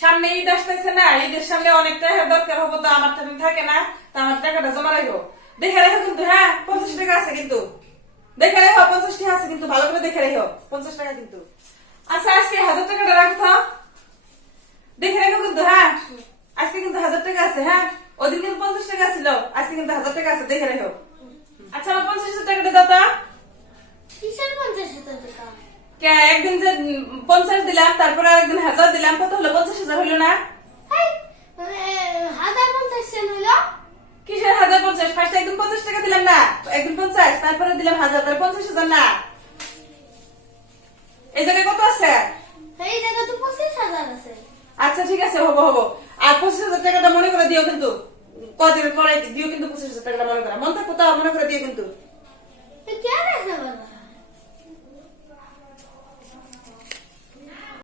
সামনে ঈদ আসতেছে না, ঈদের সামনে অনেক টাকা দরকার হব, তো আমার টাকা থাকে না, তো আমার টাকাটা জমা রাখো দেখে রেখো কিন্তু হ্যাঁ পঞ্চাশ টাকা আছে কিন্তু। দেখে রেখো পঞ্চাশ টাকা আছে কিন্তু, ভালো করে দেখে রেখো পঞ্চাশ টাকা কিন্তু। আচ্ছা আজকে হাজার টাকাটা রাখো। দেখে রেখো কিন্তু হ্যাঁ আজকে কিন্তু হাজার টাকা আছে হ্যাঁ ওদিন কিন্তু পঞ্চাশ টাকা ছিল, আজকে কিন্তু হাজার টাকা আছে, দেখে রেখো আচ্ছা আমার পঞ্চাশ হাজার টাকাটা দাও তো কিসের পঞ্চাশ হাজার টাকা কে একদিন যে পঞ্চাশ দিলাম তারপরে আরেকদিন হাজার দিলাম কত হলো? পঞ্চাশ হাজার হলো না? হাজার পঞ্চাশ হলো? কিসের হাজার পঞ্চাশ? ফার্স্ট একদিন পঞ্চাশ টাকা দিলাম না? একদিন পঞ্চাশ তারপরে দিলাম হাজার তারপরে পঞ্চাশ হাজার না? এই জায়গায় কত আছে? এই জায়গা তো পঁচিশ হাজার আছে। আচ্ছা ঠিক আছে হব হব। আর পঁচিশ হাজার টাকাটা মনে করে দিও কিন্তু। কদিন পরে দিও কিন্তু পঁচিশ হাজার টাকাটা মনে করে। মন থাকো তাও মনে করে দিও কিন্তু।